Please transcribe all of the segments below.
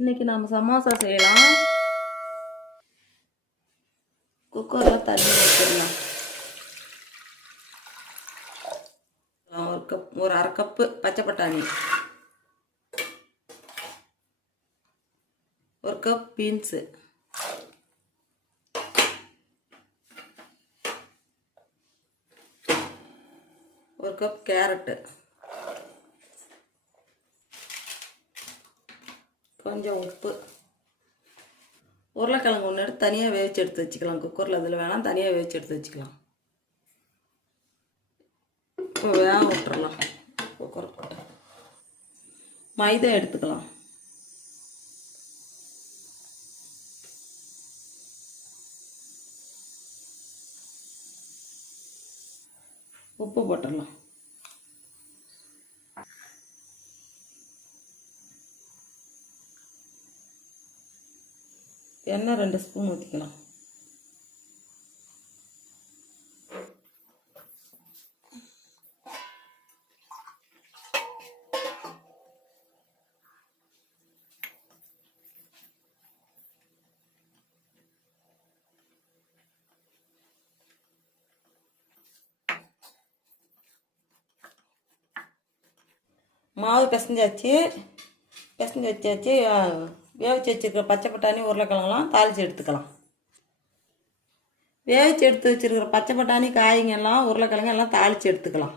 இன்னைக்கு நாம சமோசா செய்யலாம். குக்கர்ல தண்ணி வச்சிடலாம். ஒரு அரை கப்பு பச்சை பட்டாணி, ஒரு கப் பீன்ஸு, ஒரு கப் கேரட்டு, கொஞ்சம் உப்பு, உருளைக்கிழங்கு ஒன்று எடுத்து தனியாக வேவிச்சு எடுத்து வச்சுக்கலாம். குக்கரில் அதில் வேணாம், தனியாக வேவிச்சு எடுத்து வச்சுக்கலாம். இப்போ வேக விட்டுறலாம். குக்கர் போட்டு மைதா எடுத்துக்கலாம். உப்பு போட்டுடலாம். எண்ணெய் 2 ஸ்பூன் ஊற்றிக்கலாம். மாவு பிசைஞ்சாச்சு வச்சாச்சு. வேவிச்சு வச்சுருக்கிற பச்சை பட்டாணி உருளைக்கிழங்கெல்லாம் தாளித்து எடுத்துக்கலாம். வேவிச்சு எடுத்து வச்சுருக்கிற பச்சை பட்டாணி காய்ங்கெல்லாம் உருளைக்கிழங்கு எல்லாம் தாளித்து எடுத்துக்கலாம்.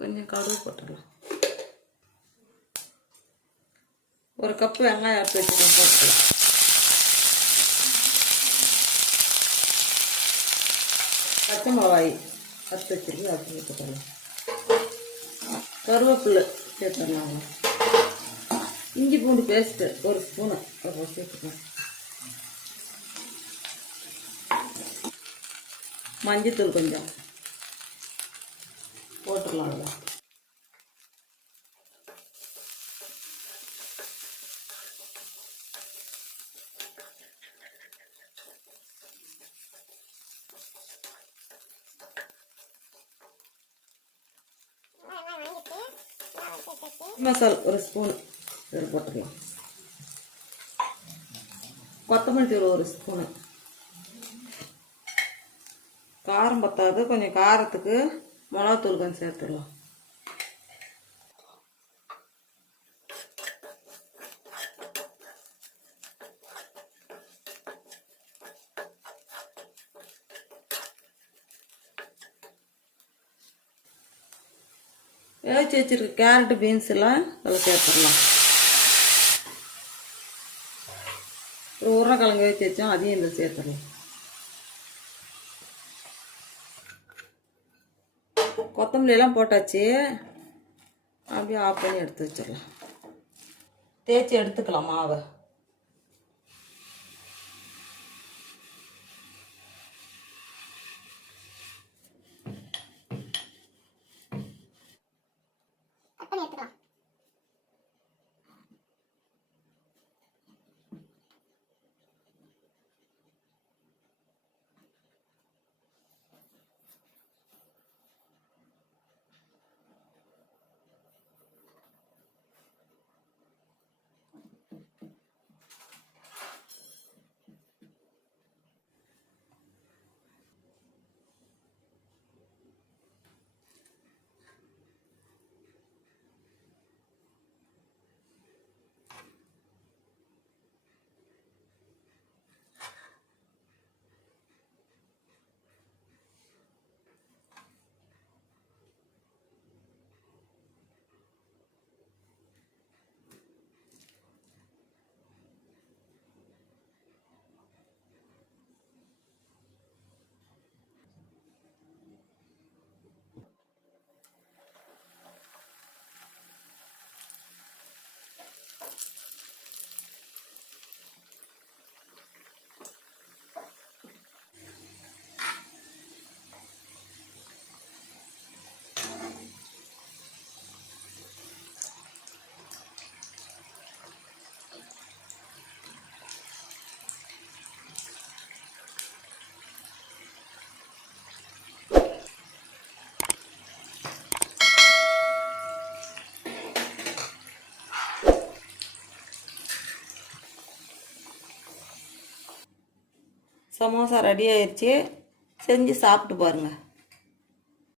கொஞ்சம் கடுகு போட்டுக்கலாம். ஒரு கப்பு வெங்காயம் எடுத்து வச்சுக்கலாம், போட்டுக்கலாம். பச்சை மிளகாய் எடுத்து வச்சுருக்கு, அது போட்டுக்கலாம். கருவேப்பிலை சேர்த்துடலாம். இஞ்சி பூண்டு பேஸ்ட்டு ஒரு ஸ்பூனு சேர்த்துக்கலாம். மஞ்சத்தூள் கொஞ்சம் போட்டுடலாம். அதில் மசாலா ஒரு ஸ்பூன் இதில் போட்டுக்கலாம். கொத்தமல்லி தூள் ஒரு ஸ்பூனு. காரம் பத்தாது, கொஞ்சம் காரத்துக்கு மிளகாத்தூள் கொஞ்சம் சேர்த்துடலாம். வேவிச்சு வச்சுருக்க கேரட்டு பீன்ஸ் எல்லாம் அதில் சேர்த்துடலாம். உருளைக்கிழங்கு வேவிச்சு வச்சோம், அதையும் இதில் சேர்த்துடலாம். கொத்தமல்லி எல்லாம் போட்டாச்சு. அப்படியே ஆஃப் பண்ணி எடுத்து வச்சிடலாம். தேய்ச்சி எடுத்துக்கலாம் மாவை. சமோசா ரெடி ஆயிடுச்சு. செஞ்சு சாப்பிட்டு பாருங்கள்.